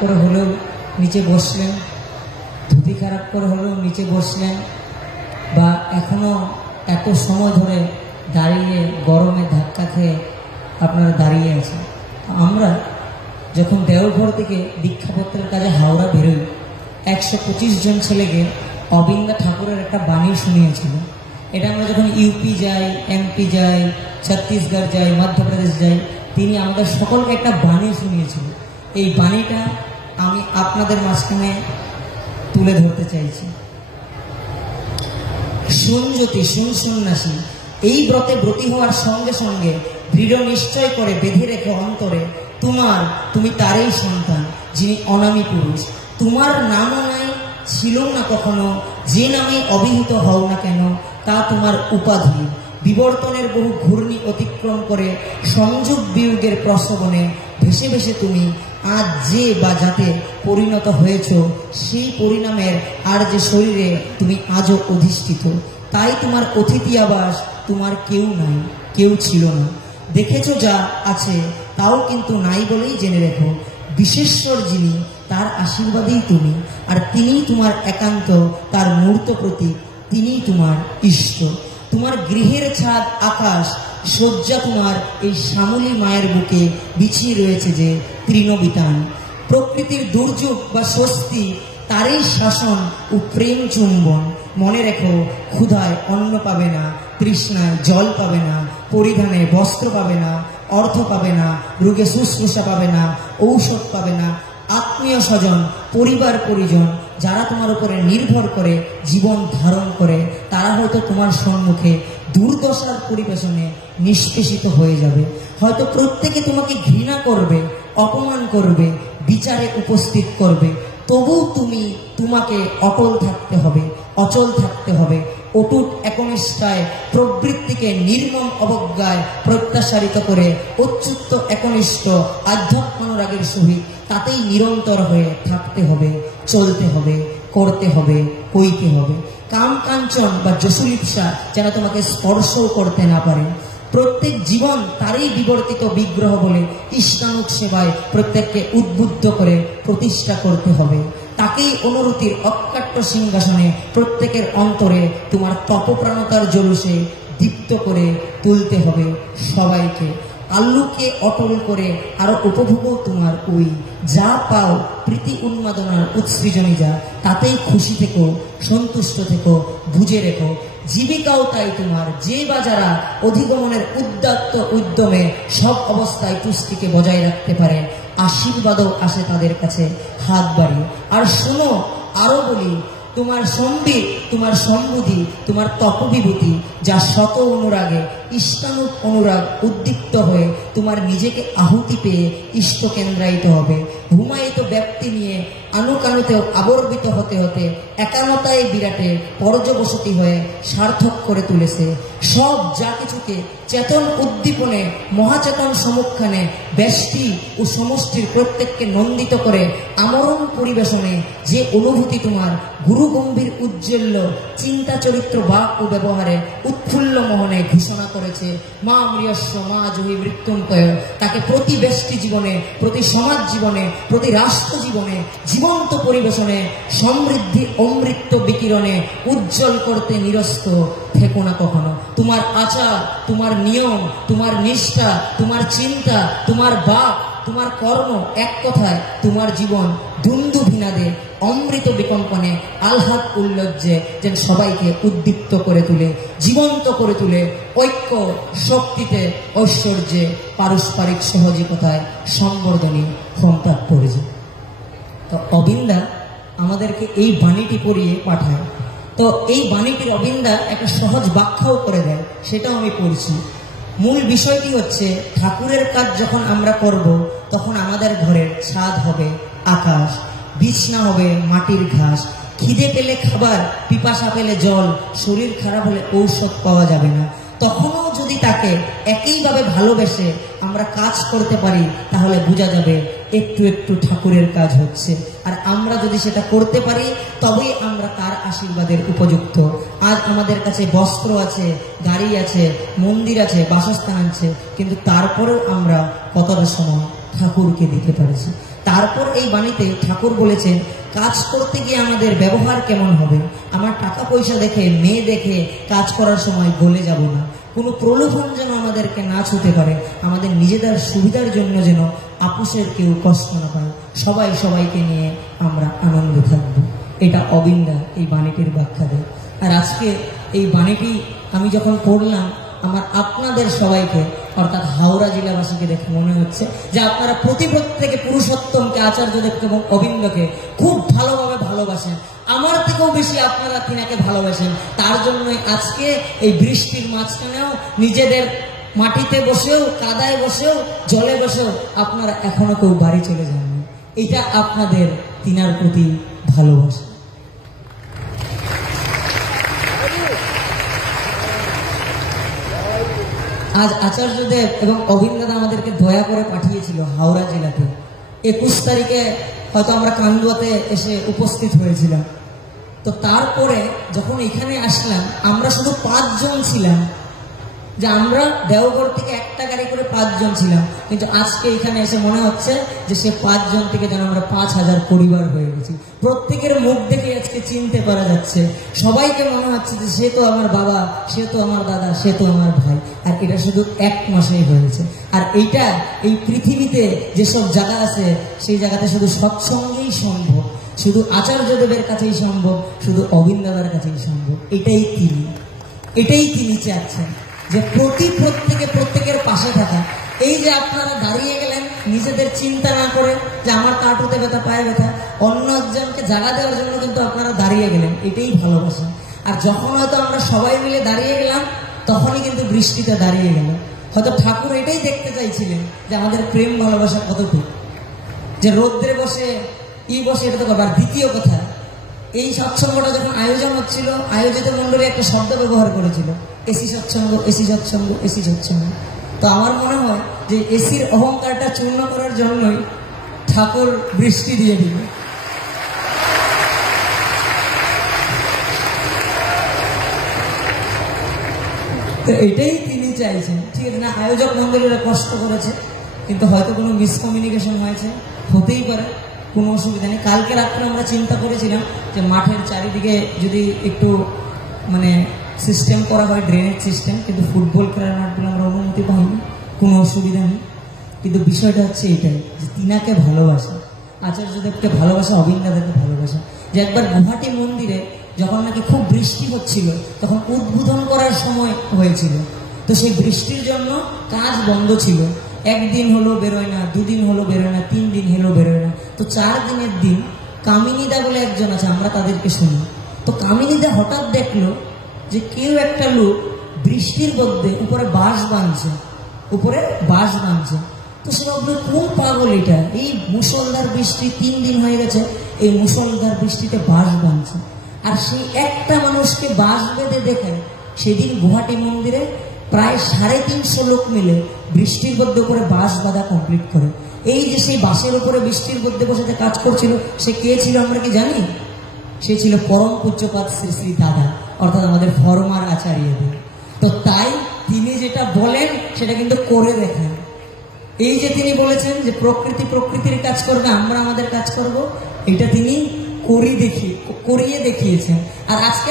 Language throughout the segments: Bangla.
করে হলেও নিচে বসলেন, ধুতি খারাপ করে হলেও নিচে বসলেন, বা এখনো এত সময় ধরে দাঁড়িয়ে গরমে ধাক্কা খেয়ে আপনারা দাঁড়িয়ে আছেন। আমরা যখন দেওঘর থেকে দীক্ষাপত্রের কাজে হাওড়া বেরোই, 125 জন ছেলেকে অবিন্দা ঠাকুরের একটা বাণী শুনিয়েছিল। এটা আমরা যখন ইউপি যাই, এমপি যাই, ছত্তিশগড় যাই, মধ্যপ্রদেশ যাই, তিনি আমাদের সকলকে একটা বাণী শুনিয়েছিল। এই বাণীটা আমি আপনাদের মাঝখানে তুলে ধরতে চাইছি। শুন জ্যোতি, শুন সন্ন্যাসী, এই ব্রতে ব্রতী হওয়ার সঙ্গে সঙ্গে দৃঢ় নিশ্চয় করে বেঁধে রেখে অন্তরে তুমি তারই সন্তান, যিনি অনামী পুরুষ। তোমার নামও নাই, ছিল না কখনো, যে নামে অভিহিত হও না কেন, তা তোমার উপাধি। বিবর্তনের বহু ঘূর্ণি অতিক্রম করে সংযোগ বিয়োগের প্রসবনে ভেসে ভেসে তুমি আজ যে বা যাতে পরিণত হয়েছ, সেই পরিণামের আর যে শরীরে তুমি আজও অধিষ্ঠিত, তাই তোমার অতিথি আবাস তোমার কেউ নাই, কেউ ছিল না। দেখেছ যা আছে তাও কিন্তু নাই বলেই জেনে রেখো, বিশেশ্বর যিনি তার আশীর্বাদেই তুমি, আর তিনিই তোমার একান্ত, তার মূর্ত প্রতীক, তিনিই তোমার ইষ্ট। তোমার গৃহের ছাদ আকাশ শয্যা তোমার এই শ্যামলী মায়ের বুকে বিছিয়ে রয়েছে যে তৃণবিতান। প্রকৃতির দুর্যোগ বা স্বস্তি তারই শাসন ও প্রেম চুম্বন। মনে রেখো, ক্ষুধায় অন্ন পাবে না, তৃষ্ণায় জল পাবে না, পরিধানে বস্ত্র পাবে না, অর্থ পাবে না, রোগে শুশ্রূষা পাবে না, ঔষধ পাবে না। আত্মীয় স্বজন, পরিবার পরিজন যারা তোমার উপরে নির্ভর করে জীবন ধারণ করে, তারা হয়তো তোমার সম্মুখে দুর্দশার পরিবেশনে নিষ্পেষিত হয়ে যাবে। হয়তো প্রত্যেকে তোমাকে ঘৃণা করবে, অপমান করবে, বিচারে উপস্থিত করবে, তবুও তোমাকে অটল থাকতে হবে, অচল থাকতে হবে। অটুট একনিষ্ঠায় প্রবৃত্তিকে নির্মম অবজ্ঞায় প্রত্যাশারিত করে অচ্যুত একনিষ্ঠ আধ্যাত্মানুরাগের সহিত তাতেই নিরন্তর হয়ে থাকতে হবে, চলতে হবে, করতে হবে, কইতে হবে। কাম কাঞ্চন বা যশোলিপ্সা যেন তোমাকে স্পর্শও করতে না পারে। প্রত্যেক জীবন তারই বিবর্তিত বিগ্রহ বলে ইষ্টানুক সেবায় প্রত্যেককে উদ্বুদ্ধ করে প্রতিষ্ঠা করতে হবে। তাকেই অনুরূতির অকাট্য সিংহাসনে প্রত্যেকের অন্তরে তোমার তপপ্রাণতার জলুসে দীপ্ত করে তুলতে হবে সবাইকে। আল্লুকে অটল করে আরো উপভোগও তোমার ওই। যা পাও প্রীতি উন্মাদনার উৎসৃজনী যা, তাতেই খুশি থেকো, সন্তুষ্ট থেকো, বুঝে রেখো। জীবিকাও তাই তোমার, যে বা যারা অধিগমনের উদ্যত্ত উদ্যমে সব অবস্থায় তুষ্টিকে বজায় রাখতে পারে, আশীর্বাদও আসে তাদের কাছে হাত বাড়িয়ে। আর শোনো, আরো বলি, তোমার সম্বিত, তোমার সম্বুধি, তোমার তপবিভূতি যা শত অনুরাগে ইষ্টানুক অনুরাগ উদ্দীপ্ত হয়ে তোমার নিজেকে আহুতি পেয়ে ইষ্টকেন্দ্রায়িত হবে। ঘুমায়িত ব্যক্তি নিয়ে আনুকানুতেও আবর্বিত হতে হতে একানতায় বিরাটে পর্যবসতি হয়ে সার্থক করে তুলেছে। সব যা কিছুকে চেতন উদ্দীপনে মহাচেতন সমুখানে ব্যষ্টি ও সমষ্টির প্রত্যেককে নন্দিত করে আমরণ পরিবেশনে যে অনুভূতি তোমার গুরু গম্ভীর উজ্জ্বল্য চিন্তা চরিত্র বাক ও ব্যবহারে উৎফুল্ল মোহনে ঘোষণা করেছে মা মৃয়স্ব মা জহি মৃত্যুঞ্জয়, তাকে প্রতি ব্যষ্টি জীবনে, প্রতি সমাজ জীবনে, প্রতি রাষ্ট্র জীবনে জীবন্ত পরিবেশনে সমৃদ্ধি অমৃত বিকিরণে উজ্জ্বল করতে নিরস্ত থেকো না কখনো। তোমার আচার, তোমার নিয়ম, তোমার নিষ্ঠা, তোমার চিন্তা, তোমার বাক, তোমার কর্ম, এক কথায় তোমার জীবন দুন্দুভিনাদে অমৃত বিকম্পনে আহ্লাদ উল্লজ্জে যেন সবাইকে উদ্দীপ্ত করে তুলে, জীবন্ত করে তুলে, ঐক্য শক্তিতে, ঐশ্বর্যে, পারস্পরিক সহযোগিতায় সংবর্ধনী ক্ষমতা পড়েছে। তো অবিন্দা আমাদেরকে এই বাণীটি পড়িয়ে পাঠায়। তো এই বাণীটির অবিন্দা একটা সহজ ব্যাখ্যাও করে দেয়, সেটাও আমি পড়ছি। মূল বিষয়টি হচ্ছে, ঠাকুরের কাজ যখন আমরা করব, তখন আমাদের ঘরের ছাদ হবে আকাশ, বিছনা হবে মাটির ঘাস, খিদে পেলে খাবার, পিপাসা পেলে জল, শরীর খারাপ হলে ঔষধ পাওয়া যাবে না। তখনও যদি তাকে একইভাবে ভালোবেসে আমরা কাজ করতে পারি, তাহলে বোঝা যাবে একটু একটু ঠাকুরের কাজ হচ্ছে। আর আমরা যদি সেটা করতে পারি, তবেই আমরা তার আশীর্বাদের উপযুক্ত। আজ আমাদের কাছে বস্ত্র আছে, গাড়ি আছে, মন্দির আছে, বাসস্থান আছে, কিন্তু তারপরেও আমরা কতটা সময় ঠাকুরকে দিতে পারছি। তারপর এই বাণীতে ঠাকুর বলেছেন কাজ করতে গিয়ে আমাদের ব্যবহার কেমন হবে। আমার টাকা পয়সা দেখে, মেয়ে দেখে কাজ করার সময় গলে যাব না। কোনো প্রলোভন যেন আমাদেরকে না ছুতে পারে। আমাদের নিজেদের সুবিধার জন্য যেন আপুসের কেউ কষ্ট না পায়। সবাই সবাইকে নিয়ে আমরা আনন্দে থাকবো। এটা অবিন্দা এই বাণীটির ব্যাখ্যা দেয়। আর আজকে এই বাণীটি আমি যখন পড়লাম, আমার আপনাদের সবাইকে অর্থাৎ হাওড়া জেলাবাসীকে দেখে মনে হচ্ছে যে আপনারা প্রত্যেকে পুরুষোত্তমকে, আচার্যদেবকে এবং অবিন্দকে খুব ভালোভাবে ভালোবাসেন। আমার থেকেও বেশি আপনারা তিনাকে ভালোবাসেন। তার জন্যই আজকে এই বৃষ্টির মাঝখানেও নিজেদের মাটিতে বসেও, কাদায় বসেও, জলে বসেও আপনারা এখনো কেউ বাড়ি চলে যাননি। এটা আপনাদের তিনার প্রতি ভালোবাসা। আজ আচার্যদেব এবং অবিন্দা আমাদেরকে দয়া করে পাঠিয়েছিল হাওড়া জেলাতে। 21 তারিখে হয়তো আমরা কান্দুয়াতে এসে উপস্থিত হয়েছিলাম। তো তারপরে যখন এখানে আসলাম, আমরা শুধু 5 জন ছিলাম, যে আমরা দেওঘর থেকে একটা গাড়ি করে 5 জন ছিলাম। কিন্তু আজকে এখানে এসে মনে হচ্ছে যে সে 5 জন থেকে যেন আমরা 5000 পরিবার হয়ে গেছি। প্রত্যেকের মুখ দেখে আজকে চিনতে পারা যাচ্ছে। সবাইকে মনে হচ্ছে যে সে তো আমার বাবা, সে তো আমার দাদা, সে তো আমার ভাই। আর এটা শুধু 1 মাসেই হয়েছে। আর এইটা এই পৃথিবীতে যেসব জায়গা আছে সেই জায়গাতে শুধু সৎসঙ্গেই সম্ভব, শুধু আচার্যদেবের কাছেই সম্ভব, শুধু অবিন্দাদার কাছেই সম্ভব। এটাই তিনি চাচ্ছেন, যে প্রত্যেকের পাশে থাকা। এই যে আপনারা দাঁড়িয়ে গেলেন নিজেদের চিন্তা না করে যে আমার কাটুতে ব্যথা, পায়ে ব্যথা, অন্য একজনকে জায়গা দেওয়ার জন্য কিন্তু আপনারা দাঁড়িয়ে গেলেন। এটাই ভালোবাসা। আর যখন হয়তো আমরা সবাই মিলে দাঁড়িয়ে গেলাম, তখনই কিন্তু বৃষ্টিতে দাঁড়িয়ে গেল। হয়তো ঠাকুর এটাই দেখতে চাইছিলেন যে আমাদের প্রেম ভালোবাসা কতটুকু, যে রৌদ্রে বসে বসে এটা তো করবো। আর দ্বিতীয় কথা, এই সৎসঙ্গটা যখন আয়োজন হচ্ছিল, আয়োজিত মন্ডলী একটা শব্দ ব্যবহার করেছিল, এসি সৎসঙ্গ, এসি সৎসঙ্গ, এসি সৎসঙ্গ। তো আমার মনে হয় যে এসির অহংকারটা চূর্ণ করার জন্যই ঠাকুর বৃষ্টি দিয়ে দিল। তো এটাই তিনি চাইছেন। ঠিক আছে না, আয়োজক মন্ডলীরা কষ্ট করেছে, কিন্তু হয়তো কোনো মিসকমিউনিকেশন হয়েছে, হতেই পারে, কোনো অসুবিধা নেই। কালকে রাত্রে আমরা চিন্তা করেছিলাম যে মাঠের চারিদিকে যদি একটু সিস্টেম করা হয়, ড্রেনেজ সিস্টেম, কিন্তু ফুটবল খেলার মাঠগুলো আমরা অনুমতি পাইনি, কোনো অসুবিধা নেই। কিন্তু বিষয়টা হচ্ছে এটাই, যে তিনাকে ভালোবাসা, আচার্যদেবকে ভালোবাসা, অবিন্দাদেবকে ভালোবাসা। যে একবার গুয়াহাটি মন্দিরে যখন নাকি খুব বৃষ্টি হচ্ছিল, তখন উদ্বোধন করার সময় হয়েছিল। তো সেই বৃষ্টির জন্য কাজ বন্ধ ছিল। 1 দিন হলো বেরোয় না, 2 দিন হলো বেরোয় না, 3 দিন হলো বেরোয় না। তো 4 দিনের দিন কামিনীদা বলে একজন আছে, আমরা তাদেরকে শুনি। তো কামিনীদা হঠাৎ দেখলো যে কেউ একটা লোক বৃষ্টির মধ্যে উপরে বাঁশ বাঁধছে। তো সে ভাবলো কোন পাগল এটা, এই মুষলধার বৃষ্টি, 3 দিন হয়ে গেছে, এই মুষলধার বৃষ্টিতে বাঁশ বাঁধছে। আর সেই একটা মানুষকে বাঁশ বেঁধে দেখে সেদিন গুয়াহাটি মন্দিরে প্রায় 350 লোক মিলে বৃষ্টির মধ্যে উপরে বাঁশ বাঁধা কমপ্লিট করে। এই যে সেই বাঁশের উপরে বৃষ্টির মধ্যে বসে কাজ করছিল, সে কে ছিল আমরা কি জানি? সে ছিল পরম পূজ্যপাদ শ্রী শ্রী দাদা, অর্থাৎ আমাদের ফরমার আচার্যদেব। তো তাই তিনি যেটা বলেন সেটা কিন্তু করে দেখেন। এই যে তিনি বলেছেন যে প্রকৃতির কাজ করবে, আমরা আমাদের কাজ করব, এটা তিনি করিয়ে দেখিয়েছেন। আর আজকে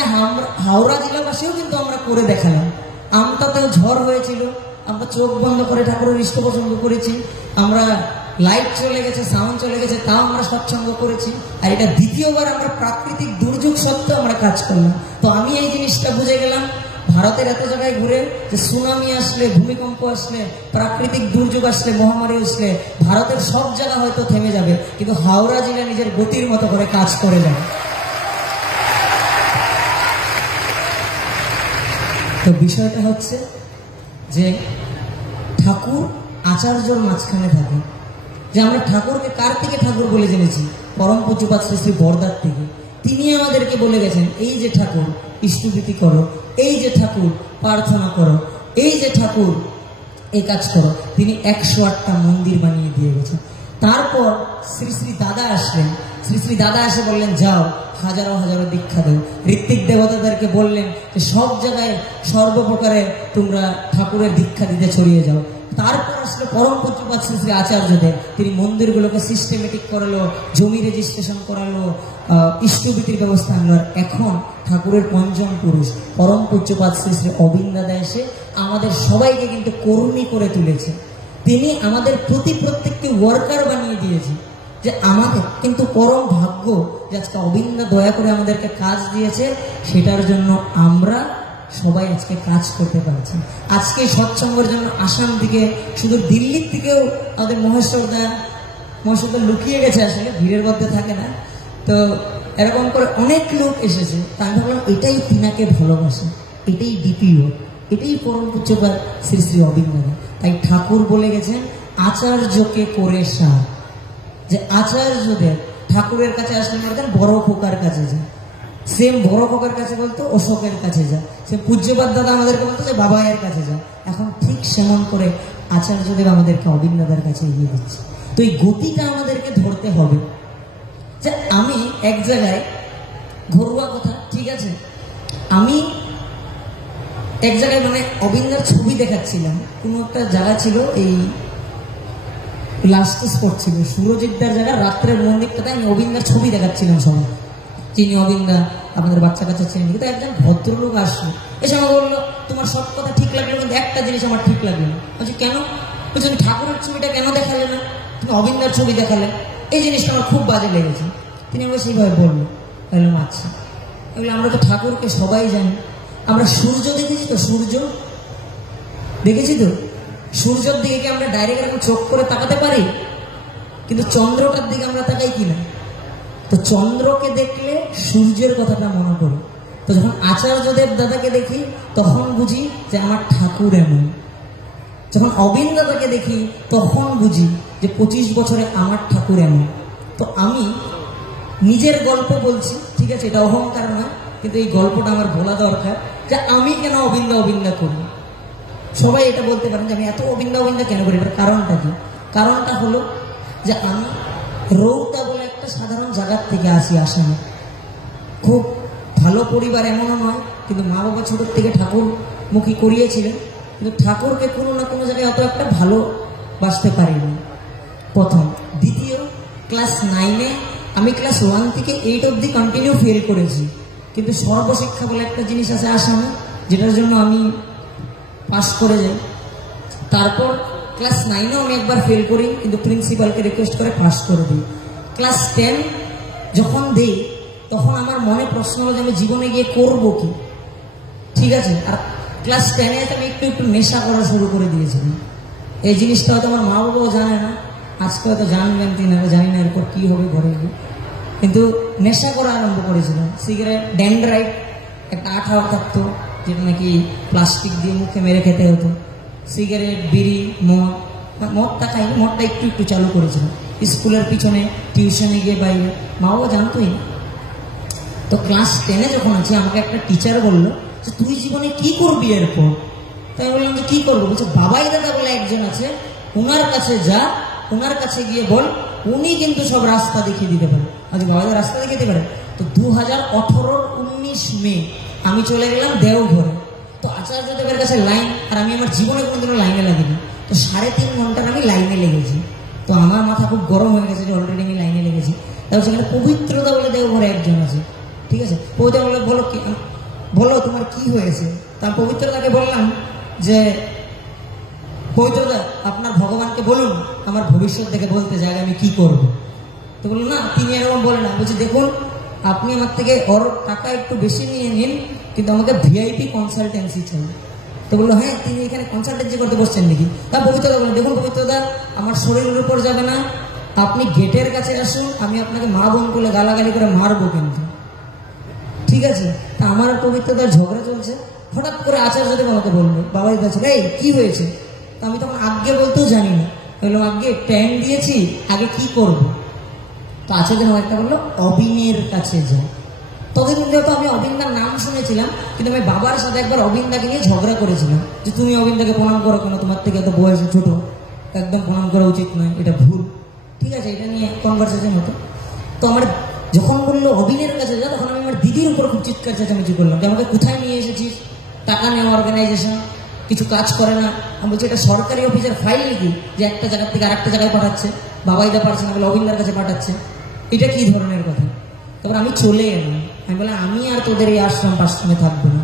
হাওড়া জেলাবাসীও কিন্তু আমরা করে দেখালাম। আমতাতেও ঝড় হয়েছিল, আমরা চোখ বন্ধ করে ঠাকুরের ইষ্ট পছন্দ করেছি, আমরা লাইট চলে গেছে, সাউন্ড চলে গেছে, তাও আমরা সৎসঙ্গ করেছি। আর এটা দ্বিতীয়বার আমরা প্রাকৃতিক দুর্যোগ সত্ত্বেও আমরা কাজ করলাম। তো আমি এই জিনিসটা বুঝে গেলাম, ভারতের এত জায়গায় ঘুরে, যে সুনামি আসলে, ভূমিকম্প আসলে, প্রাকৃতিক দুর্যোগ আসলে, মহামারী আসলে ভারতের সব জায়গা হয়তো থেমে যাবে, কিন্তু হাওড়া জেলা নিজের গতির মতো করে কাজ করে যাবে। তো বিষয়টা হচ্ছে যে ঠাকুর আচার্যর মাঝখানে থাকে। যে আমরা ঠাকুরকে কার থেকে ঠাকুর বলে জেনেছি? পরম পূজ্যপাদ শ্রী শ্রী বরদার থেকে। তিনি আমাদেরকে বলে গেছেন, এই যে ঠাকুর ইষ্টভীতি করো, এই যে ঠাকুর প্রার্থনা করো, এই যে ঠাকুর এই কাজ করো। তিনি 108টা মন্দির বানিয়ে দিয়ে গেছেন। তারপর শ্রী শ্রী দাদা আসলেন। শ্রী শ্রী দাদা এসে বললেন, যাও হাজারো দীক্ষা দেও। ঋত্বিক দেবতাদেরকে বললেন যে সব জায়গায় সর্বপ্রকারে তোমরা ঠাকুরের দীক্ষা দিতে ছড়িয়ে যাও। তারপর আসলে পরম পূজ্যপাদ শ্রী শ্রী আচার্যদেব, তিনি মন্দিরগুলোকে সিস্টেমেটিক করালো, জমি রেজিস্ট্রেশন করালো, ইষ্টবিধির ব্যবস্থা আনলো। এখন ঠাকুরের পঞ্চম পুরুষ পরম পূজ্যপাদ শ্রী শ্রী অবিন্দাদা এসে আমাদের সবাইকে কিন্তু কর্মী করে তুলেছে। তিনি আমাদের প্রত্যেককে ওয়ার্কার বানিয়ে দিয়েছে। যে আমাদের কিন্তু পরম ভাগ্য যে আজকে অবিন্দা দয়া করে আমাদেরকে কাজ দিয়েছে, সেটার জন্য আমরা সবাই আজকে কাজ করতে পারছি। আজকে সৎসঙ্গের জন্য আসাম থেকে, শুধু দিল্লির থেকেও আমাদের মহেশ্বরদা লুকিয়ে গেছে, আসলে ভিড়ের মধ্যে থাকে না, তো এরকম করে অনেক লোক এসেছে। তাই ভাবলাম এটাই তিনাকে ভালোবাসে, এটাই ডিপিও, এটাই পরম পূজ্যপাদ শ্রী শ্রী অবিন্দাদা। তাই ঠাকুর বলে গেছেন আচার্যকে করে সার, যে আচার্যদের ঠাকুরের কাছে আসলে বলতেন বড় খোকার কাছে যায়, সেম বড় খোকার কাছে বলতো অশোকের কাছে যা, সে পূজ্যপাদ দাদা আমাদেরকে বলতো যে বাবাইয়ের কাছে যা। এখন ঠিক সেমন করে আচার্যদেব আমাদেরকে অবিন্দাদার কাছে এগিয়ে দিচ্ছে। তো এই গতিটা আমাদেরকে ধরতে হবে। যে আমি এক জায়গায়, ঘরোয়া কথা, ঠিক আছে, আমি এক জায়গায় মানে অবিন্দার ছবি দেখাচ্ছিলাম, কোনো একটা জায়গা ছিল, এই লাস্ট স্পট ছিল সুরজিৎদার জায়গা, রাত্রের মন্দিরটাতে আমি অবিন্দার ছবি দেখাচ্ছিলাম সবাই, চিনি অবিন্দা, আপনাদের বাচ্চা কাচ্চা চিনি। কিন্তু একজন ভদ্রলোক আসলো, এসে আমাকে বললো তোমার সব কথা ঠিক লাগলো, কিন্তু একটা জিনিস আমার ঠিক লাগলো না। বলছি কেন? বলছি তুমি ঠাকুরের ছবিটা কেন দেখালে না, তুমি অবিন্দার ছবি দেখালে, এই জিনিসটা আমার খুব বাজে লেগেছে। তিনি আমাকে সেইভাবে বললো। বললাম আচ্ছা, এগুলো আমরা তো ঠাকুরকে সবাই জানি। আমরা সূর্য দেখেছি তো, সূর্য দেখেছি তো, সূর্যের দিকে কি আমরা ডাইরেক্ট এরকম চোখ করে তাকাতে পারি? কিন্তু চন্দ্রটার দিকে আমরা তাকাই কিনা? তো চন্দ্রকে দেখলে সূর্যের কথাটা মনে করি। তো যখন আচার্যদেব দাদাকে দেখি তখন বুঝি যে আমার ঠাকুর এমন। যখন অবিন্দাদাকে দেখি তখন বুঝি যে 25 বছরে আমার ঠাকুর এমন। তো আমি নিজের গল্প বলছি, ঠিক আছে, এটা অহংকার নয়, কিন্তু এই গল্পটা আমার বলা দরকার যে আমি কেন অবিন্দা করি। সবাই এটা বলতে পারেন যে আমি এত অবিন্দা কেন করি, এটার কারণটা কি? কারণটা হলো যে আমি রৌতা বলে একটা সাধারণ জায়গার থেকে আসি, আসামে। খুব ভালো পরিবার এমনও নয়, কিন্তু মা বাবা ছোটোর থেকে ঠাকুরমুখী করিয়েছিলেন, কিন্তু ঠাকুরকে কোনো না কোনো জায়গায় অত একটা ভালোবাসতে পারিনি, প্রথম। দ্বিতীয়, ক্লাস 9-এ আমি ক্লাস 1 থেকে 8 অবধি কন্টিনিউ ফেল করেছি, কিন্তু সর্বশিক্ষা বলে একটা জিনিস আছে আসামে, যেটার জন্য আমি পাস করে যাই। তারপর ক্লাস 9-এও আমি একবার ফেল করি, কিন্তু প্রিন্সিপালকে রিকোয়েস্ট করে পাস করে দিই। ক্লাস 10 যখন দিই তখন আমার মনে প্রশ্ন হলো যে আমি জীবনে গিয়ে করবো কি, ঠিক আছে। আর ক্লাস 10-এ আমি একটু নেশা করা শুরু করে দিয়েছিলাম। এই জিনিসটা হয়তো আমার মা বাবাও জানে না, আজকে হয়তো জানবেন তিনারা, জানি না এরপর কী হবে ঘরে গিয়ে, কিন্তু নেশা করা আরম্ভ করেছিলাম। সিগারেট, ড্যান্ড্রাইট, একটা আঠা থাকতো যেটা নাকি প্লাস্টিক দিয়ে মুখে মেরে খেতে হতো, সিগারেট, বিড়ি, মদটা খাই, মদটা একটু চালু করেছিলাম স্কুলের পিছনে, টিউশনে গিয়ে, বাইরে, মা বাবা জানতোই না। তো ক্লাস 10-এ যখন আছি আমাকে একটা টিচার বললো যে তুই জীবনে কি করবি এরপর? তাই বললাম যে কি করবো? বলছে বাবাই দাদা বলে একজন আছে, ওনার কাছে যা, ওনার কাছে গিয়ে বল, উনি কিন্তু সব রাস্তা দেখিয়ে দিতে পারে। আচ্ছা, বাবাই দাদা রাস্তা দেখিয়ে দিতে পারে? তো 2018-র 19 মে আমি চলে গেলাম দেওঘরে। তো আচার্যদেবের কাছে লাইন, আর আমি আমার জীবনে কোনোদিনও লাইনে লাগিনি। তো 3.5 ঘন্টার আমি লাইনে লেগেছি। তো আমার মাথা খুব গরম হয়ে গেছে যে অলরেডি আমি লাইনে লেগেছি। তারপর সেখানে পবিত্রতা বলে দেওঘরে একজন আছে, ঠিক আছে। পবিত্র বলে বলো কি, বলো তোমার কি হয়েছে? তার পবিত্রতাকে বললাম যে পবিত্রতা আপনার ভগবানকে বলুন আমার ভবিষ্যৎ দেখে বলতে চাই আমি কি করব। তো বললো না, তিনি এরকম বলে না। বলছি দেখুন, আপনি আমার থেকে ওর টাকা একটু বেশি নিয়ে নিন, কিন্তু আমাকে ভিআইপি কনসালটেন্সি চাই। তো বললো হ্যাঁ, তিনি এখানে কনসালটেন্সি করতে বসছেন নাকি? তার পবিত্রতা বললেন দেখুন পবিত্রতা, আমার শরীরের উপর যাবে না, আপনি গেটের কাছে আসুন, আমি আপনাকে মা বোন বলে গালাগালি করে মারবো কিন্তু, ঠিক আছে। তা আমার পবিত্রতার ঝগড়া চলছে, হঠাৎ করে আচার্যদেব আমাকে বললো, বাবাই কাছে, এই কি হয়েছে? তো আমি তখন আগে বলতেও জানি না, বললাম আগে প্যান দিয়েছি, আগে কি করব? তো আচার্যদেব একটা বললো অবিনের কাছে যা। তখন যেহেতু আমি অবিন্দার নাম শুনেছিলাম, কিন্তু আমি বাবার সাথে একবার অবিন্দাকে নিয়ে ঝগড়া করেছিলাম যে তুমি অবিন্দাকে প্রণাম করো কেন, তোমার থেকে এত বয়সে ছোট, একদম প্রণাম করা উচিত নয়, এটা ভুল, ঠিক আছে। এটা নিয়ে কনভারসেশন হতো। তো আমার যখন বললো অবিনের কাছে যা, তখন আমি আমার দিদির উপর খুব চিৎকার চেঁচামেচি করলাম যে আমাকে কোথায় নিয়ে এসেছিস, টাকা নেওয়া অর্গানাইজেশন, কিছু কাজ করে না। আমি বলছি এটা সরকারি অফিসের ফাইল নাকি যে একটা জায়গা থেকে আরেকটা জায়গায় পাঠাচ্ছে, বাবাই যা পারছে না বলে অবিন্দার কাছে পাঠাচ্ছে, এটা কি ধরনের কথা? তারপর আমি চলে এলাম। আমি বললাম আমি আর তোদের এই আশ্রমে থাকবো না।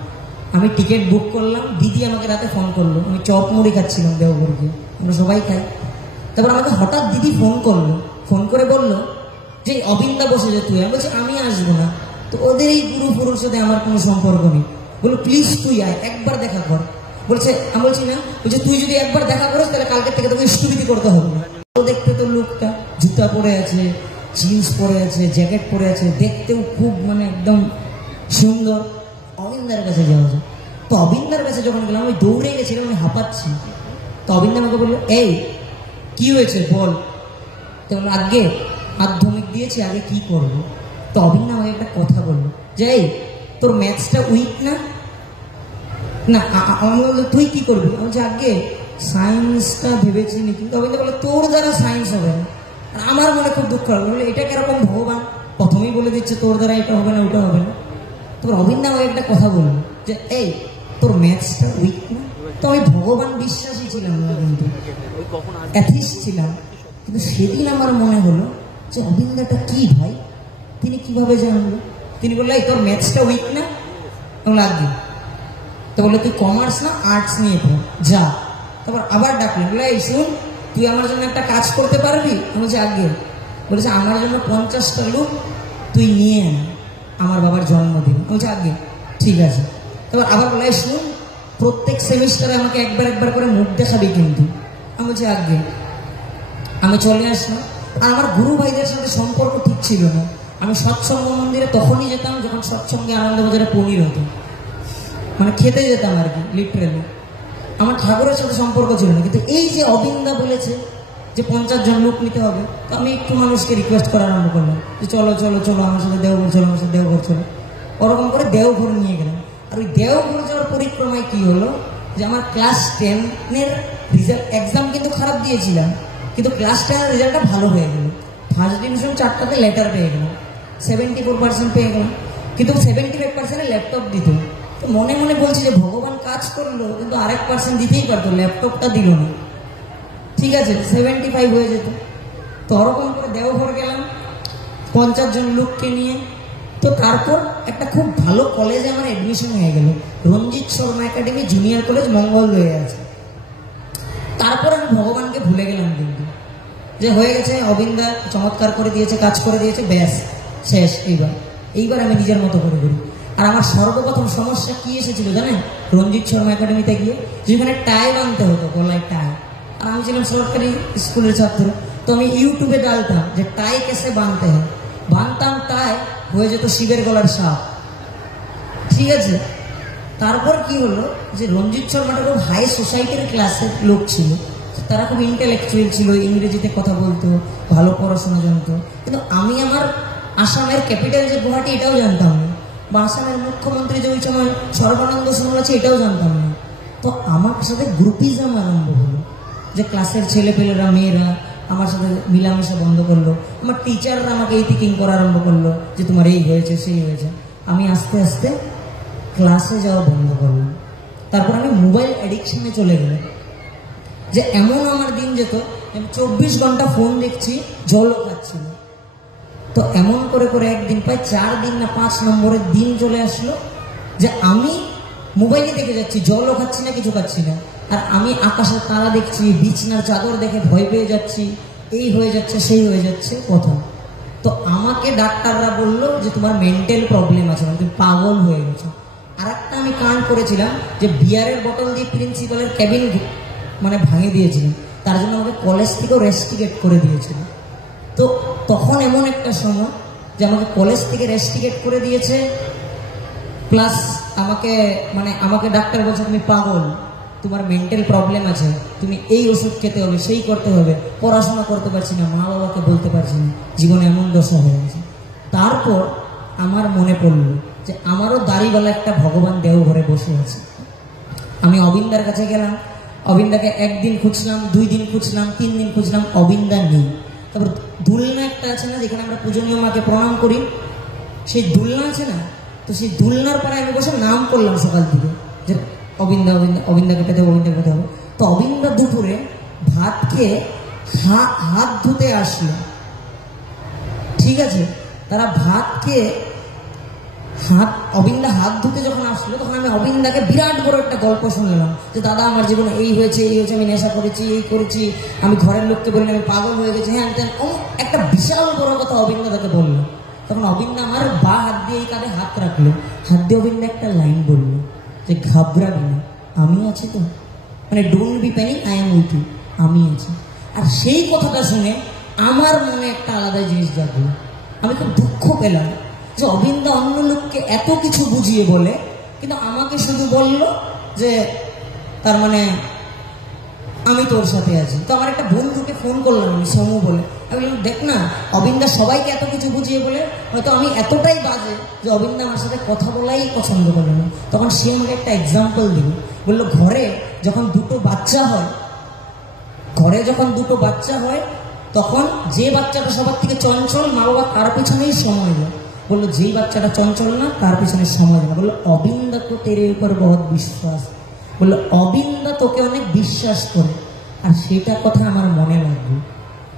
আমি টিকিট বুক করলাম। দিদি আমাকে রাতে ফোন করলো, আমি চপ মুড়ি খাচ্ছিলাম দেওঘরকে, আমরা সবাই খাই। তারপর আমাকে হঠাৎ দিদি ফোন করলো, ফোন করে বললো যে অবিন্দা বসে যে তুই। আমি বলছি আমি আসবো না, তো ওদের এই গুরু পুরুষ সাথে আমার কোনো সম্পর্ক নেই। বললো প্লিজ তুই আয়, একবার দেখা কর। বলছে আমি বলছি না। বলছে তুই যদি একবার দেখা করিস তাহলে কালকে থেকে তোকে স্টুপিটি করতে হবে না। ও দেখতে তো লোকটা জুতা পরে আছে, জিন্স পরে আছে, জ্যাকেট পরে আছে, দেখতেও খুব মানে একদম সুন্দর। অবিন্দার কাছে যাওয়া যায়। তো অবিন্দার কাছে যখন গেলাম আমি দৌড়ে গেছিলাম, আমি হাঁপাচ্ছি। তো অবিন্দা আমাকে বললো এই কি হয়েছে বল। তো বললো আগে মাধ্যমিক দিয়েছি, আগে কি করবো। তো অবিন্দা আমাকে একটা কথা বললো যে এই তোর ম্যাথসটা উইক না, না আমি বললো তুই কি করবি। আমি বলছি আগে সায়েন্সটা ভেবেছি নাকি। তো অবিন্দা বললো তোর দ্বারা সায়েন্স হবে না। আমার মনে খুব দুঃখ লাগলো, বললো এটা কিরকম ভগবান প্রথমেই বলে দিচ্ছে তোর দ্বারা এটা হবে না ওটা হবে না। তোর অবিন্দা আমাকে একটা কথা বললো যে এই তোর ম্যাথসটা উইক না। তো আমি ভগবান বিশ্বাসী ছিলাম না, কিন্তু অ্যাথিস্ট ছিলাম। কিন্তু সেদিন আমার মনে হলো যে অবিন্দাটা কি ভাই, তিনি কিভাবে জানলো। তিনি বললো এই তোর ম্যাথসটা উইক না। লাগবে তো বললো তুই কমার্স না আর্টস নিয়ে পড় যা। তারপর আবার ডাকলেন, বলে এই শুন তুই আমার জন্য একটা কাজ করতে পারবি। আমি বলছি আগে। বলেছে আমার জন্য 50টা লোক তুই নিয়ে আন আমার বাবার জন্মদিন। আমি বলছি আগে ঠিক আছে। তারপর আবার বলে শুন প্রত্যেক সেমিস্টারে আমাকে একবার একবার করে মুখ দেখাবি কিন্তু। আমি বলছি আগে। আমি চলে আসলাম। আর আমার গুরু ভাইদের সাথে সম্পর্ক ঠিক ছিল না। আমি সৎসঙ্গ মন্দিরে তখনই যেতাম যখন সৎসঙ্গে আনন্দবাজারে পনির হতো, মানে খেতে যেতাম আর কি লিটারেলি। আমার ঠাকুরের সাথে সম্পর্ক ছিল না। কিন্তু এই যে অবিন্দা বলেছে যে 50 জন লোক নিতে হবে, তো আমি একটু মানুষকে রিকোয়েস্ট করা আরম্ভ করলাম যে চলো চলো চলো আমার সাথে দেওঘর চলো, আমার সাথে দেওঘর চলো। ওরকম করে দেওঘর নিয়ে গেলাম। আর ওই দেওঘর যাওয়ার পরিক্রমায় কি হলো যে আমার ক্লাস 10-এর রেজাল্ট, এক্সাম কিন্তু খারাপ দিয়েছিলাম, কিন্তু ক্লাস 10-এর রেজাল্টটা ভালো হয়ে গেল। ফার্স্ট ডিভিশন 4টাতে লেটার পেয়ে গেলাম, 74% পেয়ে গেলাম। কিন্তু 75%-এ ল্যাপটপ দিত। তো মনে মনে বলছি যে ভগবান কাজ করলো, কিন্তু 1% দিতেই পারতো, ল্যাপটপটা দিল না। ঠিক আছে 75 হয়ে যেত। তো ওরকম করে দেওঘর গেলাম 50 জন লোককে নিয়ে। তো তারপর একটা খুব ভালো কলেজে আমার অ্যাডমিশন হয়ে গেল, রঞ্জিত শর্মা একাডেমি জুনিয়র কলেজ, মঙ্গল হয়ে আছে। তারপর আমি ভগবানকে ভুলে গেলাম কিন্তু, যে হয়ে গেছে অবিন্দা চমৎকার করে দিয়েছে, কাজ করে দিয়েছে, ব্যাস শেষ। এইবার আমি নিজের মতো করে করি। আর আমার সর্বপ্রথম সমস্যা কি এসেছিল জানেন, রঞ্জিত শর্মা একাডেমিতে গিয়ে যেখানে টাই বানতে হতো, গলায় টাই। আর আমি ছিলাম সরকারি স্কুলের ছাত্র, তো আমি ইউটিউবে ডালতাম যে টাই কেসে বানতে হয়, বানতাম টাই, হয়ে যেত শিবের গলার সাপ। ঠিক আছে। তারপর কি হলো যে রঞ্জিত শর্মাটা খুব হাই সোসাইটির ক্লাসের লোক ছিল, তারা খুব ইন্টেলেকচুয়াল ছিল, ইংরেজিতে কথা বলতো, ভালো পড়াশোনা জানতো। কিন্তু আমি আমার আসামের ক্যাপিটাল যে গুয়াহাটি এটাও জানতাম না, বা আসামের মুখ্যমন্ত্রী যে ওই সময় সর্বানন্দ সোনোয়াল আছে এটাও জানতাম না। তো আমার সাথে গ্রুপিজম আরম্ভ হলো, যে ক্লাসের ছেলেপেলেরা মেয়েরা আমার সাথে মিলামেশা বন্ধ করলো। আমার টিচাররা আমাকে এই টিকিং করা আরম্ভ করলো যে তোমার এই হয়েছে সেই হয়েছে। আমি আস্তে আস্তে ক্লাসে যাওয়া বন্ধ করলাম। তারপর আমি মোবাইল অ্যাডিকশনে চলে গেলাম, যে এমন আমার দিন যেত আমি 24 ঘন্টা ফোন দেখছি, জলও খাচ্ছি না। তো এমন করে করে একদিন প্রায় 4 দিন না 5 নম্বরের দিন চলে আসলো, যে আমি মোবাইলে দেখে যাচ্ছি, জলও খাচ্ছি না, কিছু খাচ্ছি না। আর আমি আকাশের তারা দেখছি, বিছনার চাদর দেখে ভয় পেয়ে যাচ্ছি, এই হয়ে যাচ্ছে সেই হয়ে যাচ্ছে কথা। তো আমাকে ডাক্তাররা বললো যে তোমার মেন্টাল প্রবলেম আছে, মানে তুমি পাগল হয়ে গেছো। আর একটা আমি কাণ্ড করেছিলাম যে বিয়ারের বোতল দিয়ে প্রিন্সিপালের ক্যাবিন মানে ভাঙে দিয়েছিলাম, তার জন্য আমাকে কলেজ থেকেও রেস্টিকেট করে দিয়েছিল। তো তখন এমন একটা সময় যে আমাকে কলেজ থেকে রেস্টিকেট করে দিয়েছে, প্লাস আমাকে ডাক্তার বলছে তুমি পাগল, তোমার মেন্টাল প্রবলেম আছে, তুমি এই ওষুধ খেতে হবে, সেই করতে হবে, পড়াশোনা করতে পারছি না, মা বাবাকে বলতে পারছি না, জীবনে এমন দশা হয়ে গেছে। তারপর আমার মনে পড়ল যে আমারও দাড়িওয়ালা একটা ভগবান দেওঘরে বসে আছে। আমি অবিন্দার কাছে গেলাম, অবিন্দাকে 1 দিন খুঁজলাম, 2 দিন খুঁজলাম, 3 দিন খুঁজলাম, অবিন্দা নেই। তারপর দুলনা একটা আছে না, যেখানে আমরা পূজনীয় মাকে প্রণাম করি, সেই দুলনা আছে না, তো সেই দুলনার পরে আমি বসে নাম করলাম সকাল থেকে যে অবিন্দাকে পেতে হবে। তো অবিন্দা দুপুরে ভাত খেয়ে হাত ধুতে আসলো, ঠিক আছে। তারা ভাত খেয়ে অবিন্দা হাত ধুতে যখন আসলো, তখন আমি অবিন্দাকে বিরাট বড় একটা গল্প শুনলাম যে দাদা আমার জীবনে এই হয়েছে, আমি নেশা করেছি, এই করেছি, আমি ঘরের লোককে বলি আমি পাগল হয়ে গেছি, হ্যাঁ একটা বিশাল বড় কথা অবিন্দা তাকে বললো। তখন অবিন্দা আমার বা হাত দিয়ে এই কাঁধে হাত রাখলো, হাত দিয়ে অবিন্দা একটা লাইন বললো যে ঘাবড়াবি না, আমি আছি তো, মানে don't be panic, I am with you, আমি আছি। আর সেই কথাটা শুনে আমার মনে একটা আলাদা জিনিস জাগলো। আমি খুব দুঃখ পেলাম যে অবিন্দা অন্য লোককে এত কিছু বুঝিয়ে বলে, কিন্তু আমাকে শুধু বলল যে তার মানে আমি তোর সাথে আছি। তো আমার একটা বন্ধুকে ফোন করলাম আমি, সমু বলে, আমি বললাম দেখ না, অবিন্দা সবাইকে এত কিছু বুঝিয়ে বলে, হয়তো আমি এতটাই বাজে যে অবিন্দা আমার সাথে কথা বলাই পছন্দ করে না। তখন সে আমাকে একটা এক্সাম্পল দিল, বললো ঘরে যখন দুটো বাচ্চা হয় তখন যে বাচ্চাটা সবার থেকে চঞ্চল, মা বাবা তার পিছনেই সময় দেয়। বললো যেই বাচ্চাটা চঞ্চল না তার পিছনে সময় দেয় না। বললো অবিন্দা তো তেরে উপর বহুত বিশ্বাস, বললো অবিন্দা তোকে অনেক বিশ্বাস করে। আর সেটা কথা আমার মনে লাগবে।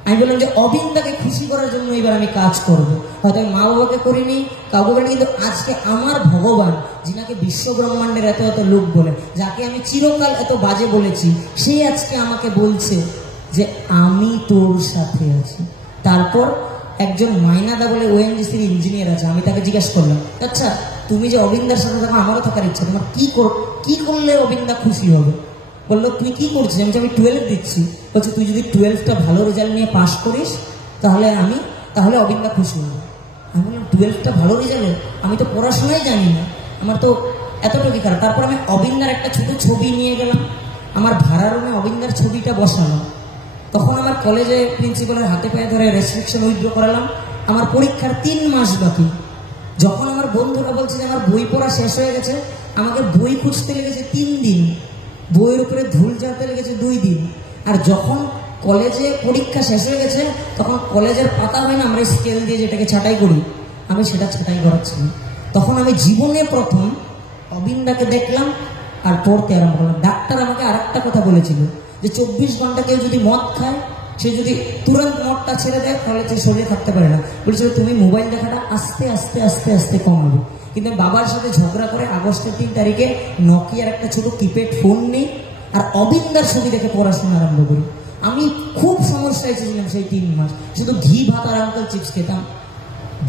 আমি বললাম যে অবিন্দাকে খুশি করার জন্য এবার আমি কাজ করব। হয়তো আমি মা বাবাকে করিনি, কাউকে করিনি, কিন্তু আজকে আমার ভগবান, যিনাকে বিশ্ব ব্রহ্মাণ্ডের এত এত লোক বলে, যাকে আমি চিরকাল এত বাজে বলেছি, সে আজকে আমাকে বলছে যে আমি তোর সাথে আছি। তারপর একজন মাইনাদা বলে ওএনজিসির ইঞ্জিনিয়ার আছে, আমি তাকে জিজ্ঞাসা করলাম, আচ্ছা তুমি যে অবিন্দার সাথে থাকো, আমারও থাকার ইচ্ছা, তোমার কি করলে অবিন্দা খুশি হবে? বললো তুই কি করছিস? আমি 12 দিচ্ছি। বলছে তুই যদি 12টা ভালো রেজাল্ট নিয়ে পাস করিস তাহলে অবিন্দা খুশি হবে। আমি বললাম 12টা ভালো রেজাল্ট? আমি তো পড়াশোনাই জানি না, আমার তো এতটুকু খারাপ। তারপর আমি অবিন্দার একটা ছোট ছবি নিয়ে গেলাম, আমার ভাড়া রুমে অবিন্দার ছবিটা বসানো। তখন আমার কলেজে প্রিন্সিপালের হাতে পায়ে ধরে রেস্ট্রিকশন উইথড্র করালাম। আমার পরীক্ষার 3 মাস বাকি। যখন আমার বন্ধুরা বলছে যে আমার বই পড়া শেষ হয়ে গেছে, আমাকে বই খুঁজতে লেগেছে 3 দিন, বইয়ের উপরে ধুল ঝাড়তে লেগেছে 2 দিন। আর যখন কলেজে পরীক্ষা শেষ হয়ে গেছে, তখন কলেজের পাতা হয় না, আমরা স্কেল দিয়ে যেটাকে ছাঁটাই করি, আমি সেটা ছাঁটাই করাচ্ছিলাম। তখন আমি জীবনে প্রথম অবিন্দাকে দেখলাম আর পড়তে আরম্ভ করলাম। ডাক্তার আমাকে আরেকটা কথা বলেছিল যে 24 ঘন্টা কেউ যদি মদ খায়, সে যদি তুরন্ত মদটা ছেড়ে দেয় তাহলে সে শরীরে থাকতে পারে না। বলেছিল তুমি মোবাইল দেখাটা আস্তে আস্তে আস্তে আস্তে কমাবে। কিন্তু বাবার সাথে ঝগড়া করে আগস্টের 3 তারিখে নকিয়ার একটা ছোট কিপ্যাড ফোন নেই, আর অবিন্দার ছবি দেখে পড়াশোনা আরম্ভ করি। আমি খুব সমস্যায় ছিলাম সেই 3 মাস। শুধু ঘি ভাত আর আঙ্কেল চিপস খেতাম,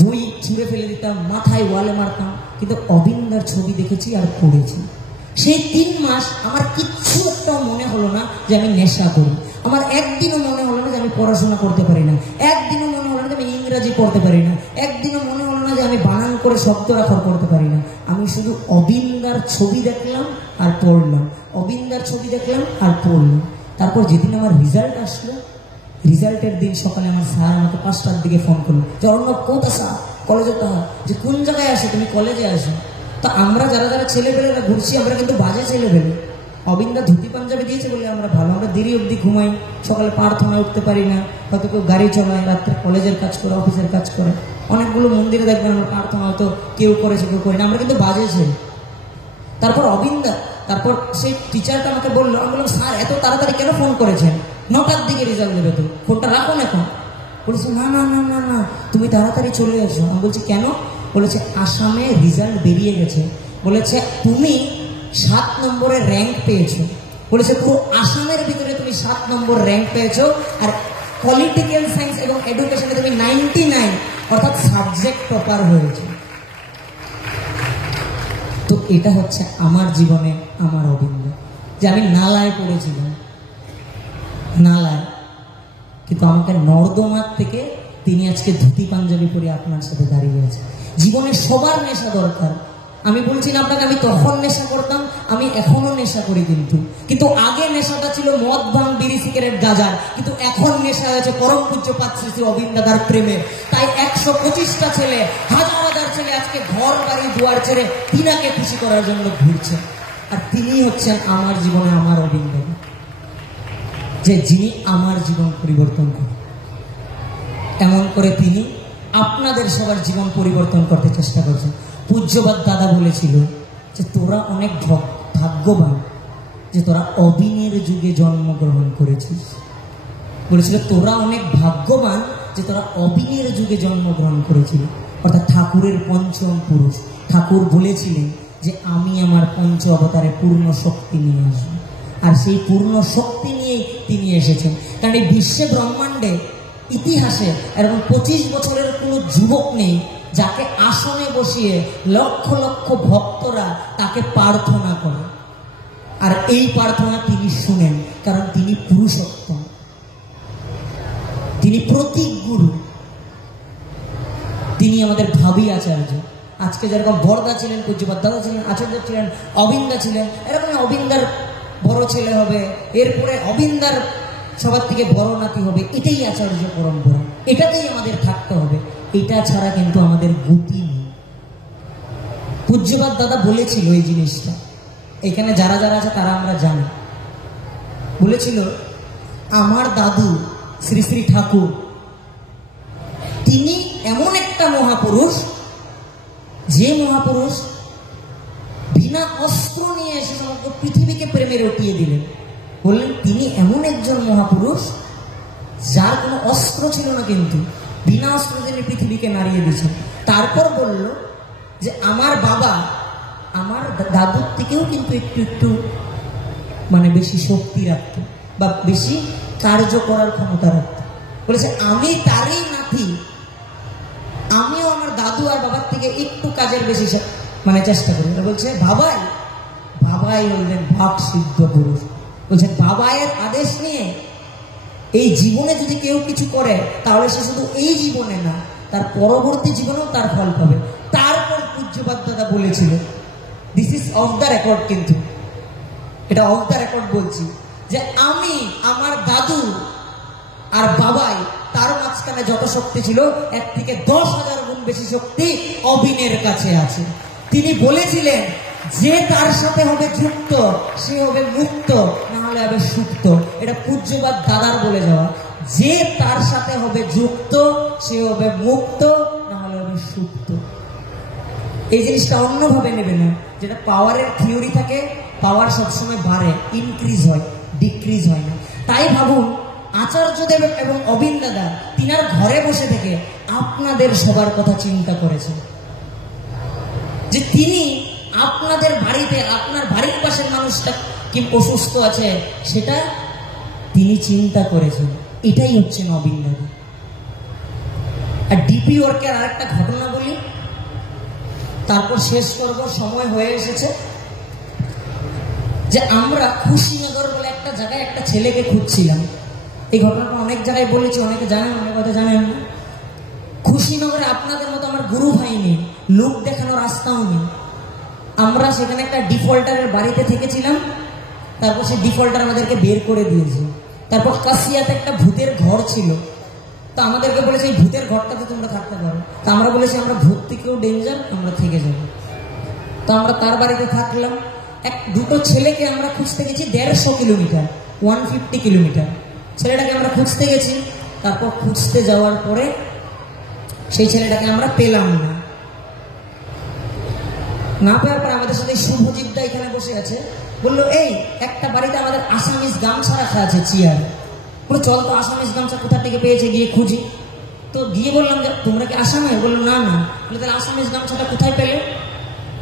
বই ছুঁড়ে ফেলে দিতাম, মাথায় ওয়ালে মারতাম, কিন্তু অবিন্দার ছবি দেখেছি আর পড়েছি। সেই 3 মাস আমার কিচ্ছু একটাও মনে হলো না যে আমি নেশা করি। আমার একদিনও মনে হলো না যে আমি পড়াশোনা করতে পারি না, একদিনও মনে হলো না যে আমি ইংরাজি পড়তে পারি না, একদিনও মনে হলো না যে আমি বানান করে শব্দ রাখার করতে পারি না। আমি শুধু অবিন্দার ছবি দেখলাম আর পড়লাম, অবিন্দার ছবি দেখলাম আর পড়লাম। তারপর যেদিন আমার রেজাল্ট আসলো, রেজাল্টের দিন সকালে আমার স্যার আমাকে 5টার দিকে ফোন করলো যে অর্ণব কোথা আসা কলেজে, তো যে কোন জায়গায় আসে, তুমি কলেজে আসো। তো আমরা যারা যারা ছেলেপেলেরা ঘুরছি, আমরা কিন্তু বাজে ছেলেপেলে। অবিন্দা ধুতি পাঞ্জাবি দিয়েছে বলে আমরা ভালো, আমরা দেরি অবধি ঘুমাই, সকালে প্রার্থনায় উঠতে পারি না, হয়তো কেউ গাড়ি চালায়, রাত্রে কলেজের কাজ করে, অফিসের কাজ করে। অনেকগুলো মন্দিরে দেখবেন আমরা প্রার্থনা হয়তো কেউ করেছে কেউ করে না, আমরা কিন্তু বাজে ছেলে। তারপর অবিন্দা, তারপর সেই টিচারটা আমাকে বললো, আমি বললাম স্যার এত তাড়াতাড়ি কেন ফোন করেছেন, 9টার দিকে রেজাল্ট দেবে, তো ফোনটা রাখুন এখন। বলেছে না না না না না তুমি তাড়াতাড়ি চলে এসো। আমি বলছি কেন? বলেছে আসামে রেজাল্ট বেরিয়ে গেছে, বলেছে তুমি 7 নম্বরের র্যাঙ্ক পেয়েছো, বলেছে পুরো আসামের ভিতরে তুমি 7 নম্বর র্যাঙ্ক পেয়েছো, আর পলিটিক্যাল সায়েন্স এবং এডুকেশনে তুমি 99, অর্থাৎ সাবজেক্ট টপার হয়েছে। তো এটা হচ্ছে আমার জীবনে আমার অবিন্দ, যে আমি নালায় পড়েছিলাম, নালায়, কিন্তু আমাকে নর্দমার থেকে তিনি আজকে ধুতি পাঞ্জাবি পরে আপনার সাথে দাঁড়িয়ে আছে। জীবনে সবার নেশা দরকার। আমি বলছি না আপনাকে আমি তখন নেশা করতাম, আমি এখনো নেশা করি, কিন্তু আগে নেশাটা ছিল মদ ভাঙ বিড়ি সিগারেট গাঁজার, কিন্তু এখন নেশা হয়েছে পরম পূজ্য পাত্রী শ্রী অবিন্দাদার প্রেমে। তাই 125টা ছেলে, হাজার হাজার ছেলে আজকে ঘর বাড়ি দুয়ার ছেড়ে তিনাকে খুশি করার জন্য ঘুরছে। আর তিনি হচ্ছেন আমার জীবনে আমার অবিন্দ, যে যিনি আমার জীবন পরিবর্তন করেন। এমন করে তিনি আপনাদের সবার জীবন পরিবর্তন করতে চেষ্টা করছেন। পূজ্যবাদ দাদা বলেছিল যে তোরা অনেক ভাগ্যবান যে তোরা অবিনের যুগে জন্মগ্রহণ করেছিস। বলেছিল তোরা অনেক ভাগ্যবান যে তোরা অবিনের যুগে জন্মগ্রহণ করেছিল, অর্থাৎ ঠাকুরের পঞ্চম পুরুষ। ঠাকুর বলেছিলেন যে আমি আমার পঞ্চ অবতারে পূর্ণ শক্তি নিয়ে আসবো, আর সেই পূর্ণ শক্তি নিয়েই তিনি এসেছেন। কারণ এই বিশ্বে ব্রহ্মাণ্ডে ইতিহাসে এরকম 25 বছরের কোনো যুবক নেই যাকে আসনে বসিয়ে লক্ষ লক্ষ ভক্তরা তাকে প্রার্থনা করে, আর এই প্রার্থনা তিনি শুনেন, কারণ তিনি পুরুষোত্তম, তিনি প্রতীক গুরু, তিনি আমাদের ভাবী আচার্য। আজকে যেরকম বরদা ছিলেন, পূজ্যপাদ দাদা ছিলেন, আচার্য ছিলেন, অবিন্দা ছিলেন, এরকম অবিন্দার বড় ছেলে হবে, এরপরে অবিন্দার সবার থেকে বড় নাতি হবে। এটাই আচার্য পরম্পরা, এটাতেই আমাদের থাকতে হবে, এটা ছাড়া কিন্তু আমাদের গতি নেই। পূজ্যপাদ দাদা বলেছিল এই জিনিসটা, এখানে যারা যারা আছে তারা আমরা জানি। বলেছিল আমার দাদু শ্রী শ্রী ঠাকুর তিনি এমন একটা মহাপুরুষ, যে মহাপুরুষ বিনা অস্ত্র নিয়ে এসে সমগ্র পৃথিবীকে প্রেমে রটিয়ে দিলেন। বললেন তিনি এমন একজন মহাপুরুষ যার কোনো অস্ত্র ছিল না, কিন্তু বিনা অস্ত্র তিনি পৃথিবীকে নাড়িয়ে দিয়েছেন। তারপর বলল যে আমার বাবা আমার দাদুর থেকেও কিন্তু একটু একটু মানে বেশি শক্তি রাখত বা বেশি কার্য করার ক্ষমতা রাখত। বলেছে আমি তারই নাতি, আমিও আমার দাদু আর বাবার থেকে একটু কাজের বেশি মানে চেষ্টা করি। বলছে বাবাই বললেন ভাব সিদ্ধ পুরুষ। বলছে বাবায়ের আদেশ নিয়ে এই জীবনে যদি কেউ কিছু করে তাহলে সে শুধু এই জীবনে না, তার পরবর্তী জীবনেও তার ফল পাবে। তারপর পূজ্যপাদ দাদা বলেছিল, this is of the record, কিন্তু এটা অফ দ্য রেকর্ড বলছি, যে আমি আমার দাদু আর বাবাই তার মাঝখানে যত শক্তি ছিল এর থেকে 10,000 গুণ বেশি শক্তি অবিনের কাছে আছে। তিনি বলেছিলেন যে তার সাথে হবে যুক্ত সে হবে মুক্ত, না হলে হবে সুপ্ত। এটা পূজ্যপাদ দাদার বলে যাওয়া, যে তার সাথে হবে যুক্ত সে হবে মুক্ত, না হলে হবে সুপ্ত। এই জিনিসটা অন্যভাবে নেবে না, যেটা পাওয়ারের থিওরি থাকে, পাওয়ার সবসময় বাড়ে, ইনক্রিজ হয়, ডিক্রিজ হয় না। তাই ভাবুন আচার্যদেব এবং অবিন দাদা তিনার ঘরে বসে থেকে আপনাদের সবার কথা চিন্তা করেছেন, যে তিনি আপনাদের বাড়িতে আপনার বাড়ির পাশের মানুষটা কি অসুস্থ আছে সেটা তিনি চিন্তা করেছেন। এটাই হচ্ছে অবিন দাদা। আর ডিপি ওয়ার্কের আরেকটা ঘটনা বলি, তারপর শেষ করব, সময় হয়ে এসেছে। যে আমরা খুশিনগর বলে একটা জায়গায় একটা ছেলেকে খুঁজছিলাম। এই ঘটনাটা অনেক জায়গায় বলেছি, অনেকে জানেন, অনেক কথা জানেন না। খুশিনগরে আপনাদের মতো আমার গুরু ভাই নেই, লোক দেখানোর রাস্তাও নেই। আমরা সেখানে একটা ডিফল্টারের বাড়িতে থেকেছিলাম, তারপর সেই ডিফল্টার আমাদেরকে বের করে দিয়েছে। তারপর কাশিয়াতে একটা ভূতের ঘর ছিল, তো আমাদেরকে বলেছে এই ভূতের ঘরটাতে তোমরা থাকতে পারো। তা আমরা বলেছি আমরা ভূত থেকেও ডেঞ্জার, আমরা থেকে যাবো। তো আমরা তার বাড়িতে থাকলাম। দুটো ছেলেকে আমরা খুঁজতে গেছি 150 কিলোমিটার, 150 কিলোমিটার ছেলেটাকে আমরা খুঁজতে গেছি। তারপর খুঁজতে যাওয়ার পরে সেই ছেলেটাকে আমরা পেলাম না। না পাওয়ার পর আমাদের সাথে শুভজিৎদা এখানে বসে আছে, বললো এই একটা বাড়িতে আমাদের আসামিজ গামছা রাখা আছে চেয়ার। বললো চল তো আসামিজ গামছা কোথা থেকে পেয়েছে গিয়ে খুঁজি। তো গিয়ে বললাম যে তোমরা কি আসামে? বললো না না। বললো তাহলে আসামিজ গামছাটা কোথায় পেলে?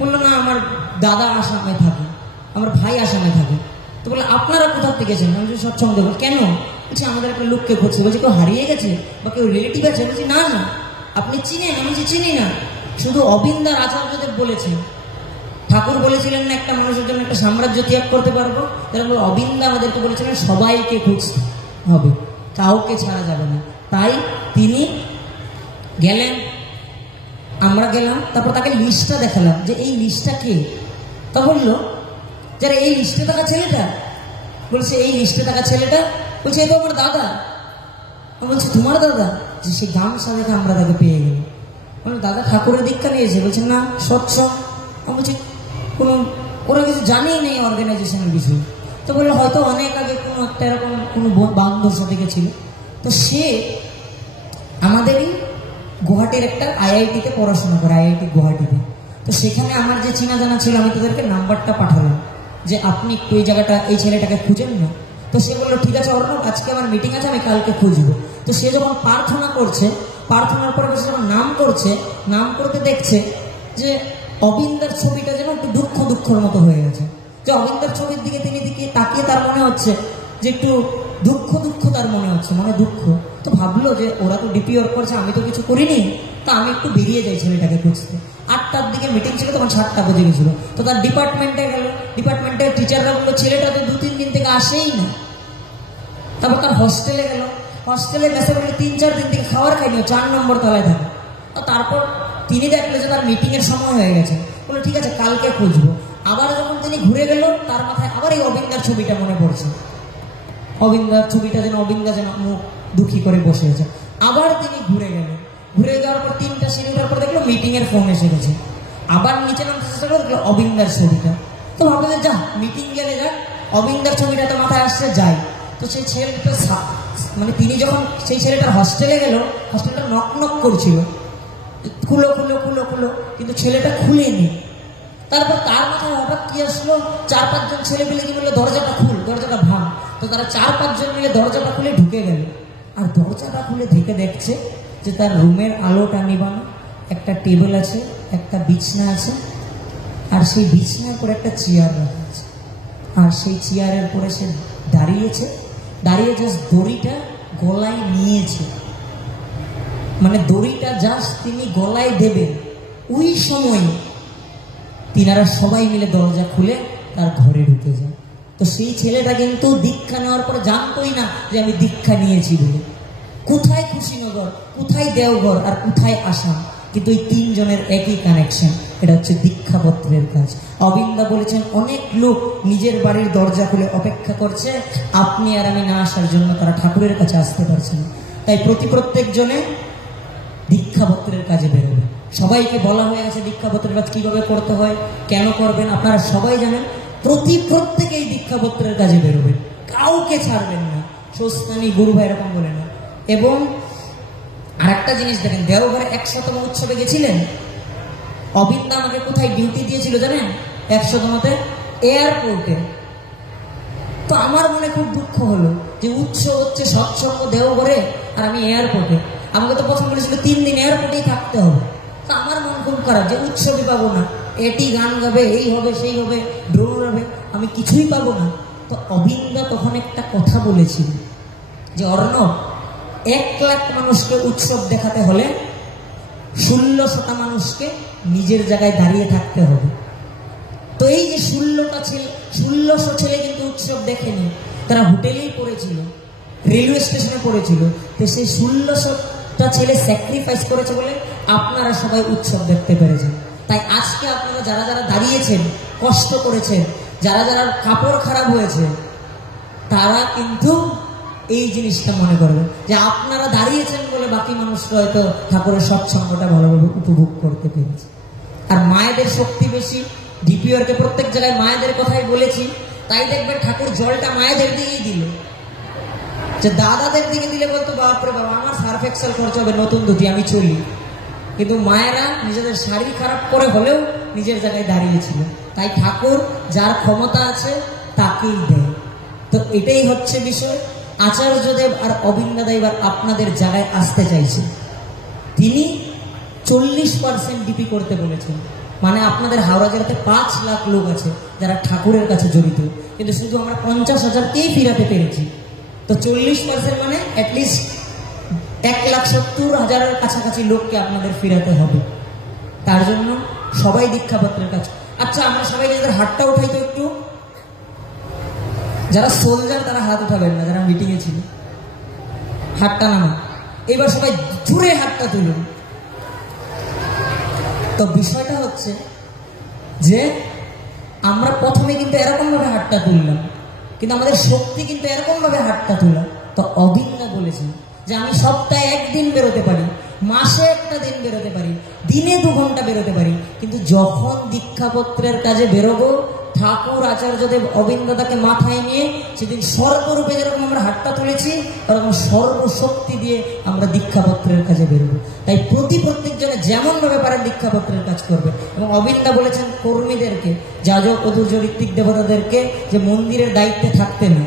বললো না আমার দাদা আসামে থাকে, আমার ভাই আসামে থাকে। তো বললো আপনারা কোথা থেকে গেছেন? আমি সৎসঙ্গে। বল কেন? বলছি আমাদের একটা লোককে খুঁজছে। বলছি কেউ হারিয়ে গেছে বা কেউ রিলেটিভ আছে? বলছি না না। আপনি চিনেন? আমি যে চিনি না, শুধু অবিন্দার আচার্যদেব বলেছেন। ঠাকুর বলেছিলেন না একটা মানুষের জন্য একটা সাম্রাজ্য ত্যাগ করতে পারবো, তাহলে অবিন্দা আমাদেরকে বলেছিলেন সবাইকে খুঁজতে হবে, কাউকে ছাড়া যাবে না। তাই তিনি গেলেন, আমরা গেলাম। তারপর তাকে লিস্টটা দেখালাম যে এই লিস্টটা কে। তা বললো যারা এই লিস্টে থাকা ছেলেটা। বলছে এই লিস্টে থাকা ছেলেটা। বলছে এই তো আমার দাদা। বলছে তোমার দাদা? যে সে গামছা দেখে আমরা তাকে পেয়ে গেলাম। বললো দাদা ঠাকুরের দীক্ষা নিয়েছে? বলছে না সৎসঙ্গ। বলছি কোনো ওরা কিছু জানেই নেই অর্গানাইজেশনের বিষয়ে। তো বললো হয়তো অনেক আগে কোনো একটা এরকম কোনো বান্ধব সাথে ছিল। তো সে আমাদেরই গুয়াহাটির একটা আইআইটিতে পড়াশোনা করে, আইআইটি গুয়াহাটিতে। তো সেখানে আমার যে চেনা জানা ছিল আমি তাদেরকে নাম্বারটা পাঠালাম। যে আপনি একটু এই জায়গাটা এই ছেলেটাকে খুঁজেন না। তো সে বললো ঠিক আছে অর্ণব, আজকে আমার মিটিং আছে, আমি কালকে খুঁজবো। তো সে যখন প্রার্থনা করছে, প্রার্থনার পরে সে যখন নাম করছে, নাম করতে দেখছে যে অবিন্দার ছবিটা যেন একটু দুঃখ দুঃখের মতো হয়ে গেছে। যে অবিন্দার ছবির দিকে তিনি তাকিয়ে তার মনে হচ্ছে যে একটু দুঃখ দুঃখ তার মনে হচ্ছে, মানে দুঃখ। তো ভাবলো যে ওরা তো ডিপি ওয়ার্ক করছে, আমি তো কিছু করিনি, তো আমি একটু বেরিয়ে যাই ছেলেটাকে খুঁজতে। 8টার দিকে মিটিং ছিল, তখন 7টা বেজে গেছিল। তো তার ডিপার্টমেন্টে গেল, ডিপার্টমেন্টের টিচাররা বললো ছেলেটা তো 2-3 দিন থেকে আসেই না। তারপর তার হস্টেলে গেল, হস্টেলে মেসে বললো 3-4 দিন থেকে খাবার খাইনি, 4 নম্বর তলায় থাকে। তারপর তিনি দেখলো যে তার মিটিংয়ের সময় হয়ে গেছে, বললো ঠিক আছে কালকে খুঁজবো। আবার যখন তিনি ঘুরে গেল, তার মাথায় আবার এই অবিন্দার ছবিটা মনে পড়ছে। অবিন্দার ছবিটা যেন, অবিন্দা যেন মুখ দুঃখী করে বসে আছে। আবার তিনি ঘুরে গেলেন, ঘুরে যাওয়ার পর 3টা সিঁড়ি ওঠার পর দেখলো মিটিংয়ের ফোন এসে গেছে। আবার নিচে নামতে চেষ্টা করলো, দেখলো অবিন্দার ছবিটা। তো ভাবলো যে যা, মিটিং গেলে যাক, অবিন্দার ছবিটা তো মাথায় আসছে, যাই। তো সেই ছেলেটা মানে তিনি যখন সেই ছেলেটার হস্টেলে গেল, হস্টেলটা নক নক করছিল, খুলো খুলো খুলো খুলো, কিন্তু ছেলেটা খুলেনি। তারপর তার মাথায় হঠাৎ কি আসলো, 4-5 জন ছেলে মিলে কি বললো দরজাটা খুল, দরজাটা ভাঙ। তো তারা 4-5 জন মিলে দরজাটা খুলে ঢুকে গেল। আর দরজাটা খুলে ঢেকে দেখছে যে তার রুমের আলোটা নিবানো, একটা টেবিল আছে, একটা বিছনা আছে, আর সেই বিছনার পরে একটা চেয়ার রাখা আছে। আর সেই চেয়ারের পরে সে দাঁড়িয়েছে, দাঁড়িয়ে জাস্ট দড়িটা গলায় নিয়েছে, মানে দড়িটা জাস্ট তিনি গলায় দেবেন, ওই সময় তিনারা সবাই মিলে দরজা খুলে তার ঘরে ঢুকে যায়। তো সেই ছেলেটা কিন্তু দীক্ষা নেওয়ার পর জানতোই না যে আমি দীক্ষা নিয়েছি বলে। কোথায় কুশীনগর, কোথায় দেওঘর, আর কোথায় আসাম, কিন্তু এই 3 জনের একই কানেকশন, এটা হচ্ছে দীক্ষাপত্রের কাজ। অবিন্দা বলেছেন অনেক লোক নিজের বাড়ির দরজা খুলে অপেক্ষা করছে আপনি আর আমি না আসার জন্য, তারা ঠাকুরের কাছে আসতে পারছে না। তাই প্রত্যেক জনে দীক্ষাপত্রের কাজে বেরোবে। সবাইকে বলা হয়ে গেছে দীক্ষাপত্রের কাজ কিভাবে করতে হয়, কেন করবেন, আপনারা সবাই জানেন। প্রত্যেকেই দীক্ষাপত্রের কাজে বেরোবে, কাউকে ছাড়বেন না, সস্তানি গুরু ভাই এরকম বলে না। এবং আরেকটা জিনিস দেখেন, দেওঘরে 100তম উৎসবে গেছিলেন, অবিন্দা আমাকে কোথায় ডিউটি দিয়েছিল জানেন? 100তমতে এয়ারপোর্টে। তো আমার মনে খুব দুঃখ হলো যে উৎসব হচ্ছে সৎসঙ্গ দেওঘরে, আর আমি এয়ারপোর্টে। আমাকে তো প্রথম বলেছিল 3 দিন এয়ারপোর্টেই থাকতে হবে। তো আমার মন খুব খারাপ যে উৎসবই পাবো না, এটি গান গাবে, এই হবে সেই হবে, ড্রোন হবে, আমি কিছুই পাবো না। তো অবিন্দা তখন একটা কথা বলেছিল যে অর্ণব, 1 লাখ মানুষকে উৎসব দেখাতে হলে 1600টা মানুষকে নিজের জায়গায় দাঁড়িয়ে থাকতে হবে। তো এই যে 1600 ছেলে কিন্তু উৎসব দেখেনি, তারা হোটেলেই পড়েছিল, রেলওয়ে স্টেশনে পড়েছিল। তো সেই 1600টা ছেলে স্যাক্রিফাইস করেছে বলে আপনারা সবাই উৎসব দেখতে পেরেছেন। তাই আজকে আপনারা যারা যারা দাঁড়িয়েছেন, কষ্ট করেছেন, যারা যারা কাপড় খারাপ হয়েছে, তারা কিন্তু এই জিনিসটা মনে করবে যে আপনারা দাঁড়িয়েছেন বলে বাকি মানুষরা হয়তো ঠাকুরের সৎসঙ্গটা ভালোভাবে উপভোগ করতে পেরেছে। আর মায়েদের শক্তি বেশি, ডিপিওরকে প্রত্যেক জায়গায় মায়েদের কথাই বলেছি। তাই দেখবেন ঠাকুর জলটা মায়েদের দিকেই দিল, যে দাদাদের দিকে দিলে বলতো বাপরে বাবা আমার সার্ফ এক্সেল খরচ হবে, নতুন দুটি আমি চলি। কিন্তু মায়েরা নিজেদের শারীর খারাপ করে হলেও নিজের জায়গায় দাঁড়িয়েছিল। তাই ঠাকুর যার ক্ষমতা আছে তাকেই দেয়। তো এটাই হচ্ছে বিষয়। আচার্যদেব আর অবিন্দাদা এবার আপনাদের জায়গায় আসতে চাইছে। তিনি 40% ডিপি করতে বলেছেন, মানে আপনাদের হাওড়া জেলাতে 5 লাখ লোক আছে যারা ঠাকুরের কাছে জড়িত, কিন্তু শুধু আমরা 50,000কেই ফিরাতে পেরেছি। তো 40% মানে অ্যাটলিস্ট 1,70,000-এর কাছাকাছি লোককে আপনাদের ফিরাতে হবে। তার জন্য সবাই দীক্ষাপত্রের কাছে। আচ্ছা, আমরা সবাই যাদের হাতটা উঠাই তো একটু, যারা সোলজার তারা হাত উঠাবেন না, যারা মিটিংয়ে ছিল হাতটা নামা। এবার সবাই জুড়ে হাতটা তুলুন। তো বিষয়টা হচ্ছে যে আমরা প্রথমে কিন্তু এরকম ভাবে হাতটা তুললাম, কিন্তু আমাদের শক্তি কিন্তু এরকম ভাবে হাতটা তোলা। তো অবিন্দা বলেছেন যে আমি সপ্তাহে 1 দিন বেরোতে পারি, মাসে 1টা দিন বেরোতে পারি, দিনে 2 ঘন্টা বেরোতে পারি, কিন্তু যখন দীক্ষাপত্রের কাজে বেরোবো ঠাকুর আচার্যদেব অবিন্দাদাকে মাথায় নিয়ে সেদিন সর্বরূপে যেরকম আমরা হাতটা তুলেছি ওরকম সর্বশক্তি দিয়ে আমরা দীক্ষাপত্রের কাজে বেরোবো। তাই প্রত্যেকজনে যেমন ভাবে পারেন দীক্ষাপত্রের কাজ করবে। এবং অবিন্দা বলেছেন কর্মীদেরকে, যাজক অধূর্য ঋত্বিক দেবতাদেরকে যে মন্দিরের দায়িত্বে থাকতে না,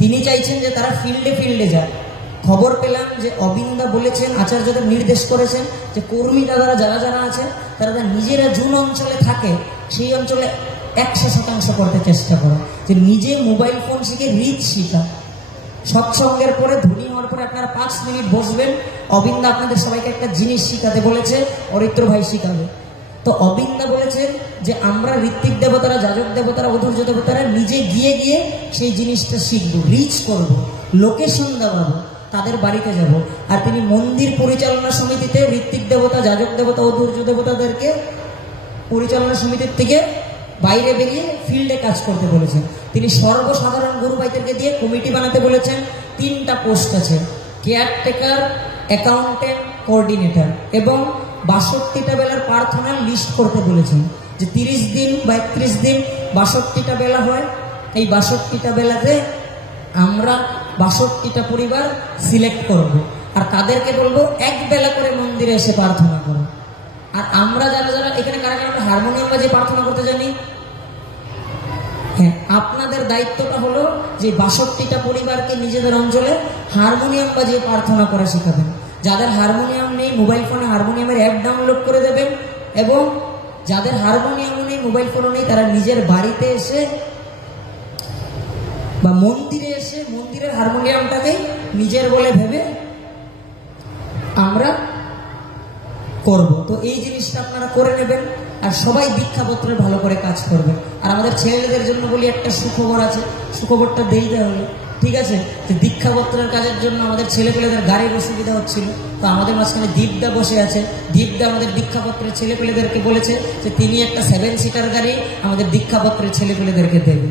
তিনি চাইছেন যে তারা ফিল্ডে যায়। খবর পেলাম যে অবিন্দা বলেছেন, আচার্যদেব নির্দেশ করেছেন যে কর্মী দাদারা যারা আছে তারা নিজেরা জুন অঞ্চলে থাকে সেই অঞ্চলে 100% করতে চেষ্টা করে, যে নিজে মোবাইল ফোন শিখে রিচ শিখা। সৎসঙ্গের পরে ধনী হওয়ার পরে আপনারা 5 মিনিট বসবেন, অবিন্দা আপনাদের সবাইকে একটা জিনিস শিখাতে বলেছে, অরিত্র ভাই শিখাবে। তো অবিন্দা বলেছেন যে আমরা ঋত্বিক দেবতারা, যাজক দেবতারা, অধূর্য দেবতারা নিজে গিয়ে সেই জিনিসটা শিখবো, রিচ করব, লোকেশন দেওয়াবো, তাদের বাড়িতে যাব। আর তিনি মন্দির পরিচালনা সমিতিতে ঋত্বিক দেবতা, যাজক দেবতা, অধূর্য দেবতাদেরকে পরিচালনা সমিতির থেকে বাইরে বেরিয়ে ফিল্ডে কাজ করতে বলেছেন। তিনি সর্বসাধারণ গুরু ভাইদেরকে দিয়ে কমিটি বানাতে বলেছেন। 3টা পোস্ট আছে, কেয়ারটেকার, অ্যাকাউন্টেন্ট, কোঅর্ডিনেটর, এবং 62টা বেলার প্রার্থনার লিস্ট করতে বলেছেন, যে 30 দিন বা 31 দিন 62টা বেলা হয়। এই 62টা বেলাতে আমরা 62টা পরিবার সিলেক্ট করব, আর তাদেরকে বলবো 1 বেলা করে মন্দিরে এসে প্রার্থনা করো। আর আমরা যারা এখানে কারা হারমোনিয়াম বাজিয়ে প্রার্থনা করতে জানি, হ্যাঁ, আপনাদের দায়িত্বটা হলো যে 62টা পরিবারকে নিজেদের অঞ্চলে হারমোনিয়াম বাজিয়ে প্রার্থনা করা শেখাবেন। যাদের হারমোনিয়াম নেই মোবাইল ফোনে হারমোনিয়ামের অ্যাপ ডাউনলোড করে দেবেন, এবং যাদের হারমোনিয়ামও নেই মোবাইল ফোনও নেই তারা নিজের বাড়িতে এসে বা মন্দিরে এসে মন্দিরের হারমোনিয়ামটাকেই নিজের বলে ভেবে আমরা করব। তো এই জিনিসটা আপনারা করে নেবেন, আর সবাই দীক্ষাপত্রে ভালো করে কাজ করবেন। আর আমাদের ছেলেদের জন্য বলি একটা সুখবর আছে, সুখবরটা দিতে হলো, ঠিক আছে? যে দীক্ষাপত্রের কাজের জন্য আমাদের ছেলেপেলেদের গাড়ির অসুবিধা হচ্ছিল, তো আমাদের মাঝখানে দীপদা বসে আছে। দীপদা আমাদের দীক্ষাপত্রের ছেলেপেলেদেরকে বলেছে যে তিনি একটা 7 সিটার গাড়ি আমাদের দীক্ষাপত্রের ছেলেপেলেদেরকে দেবে।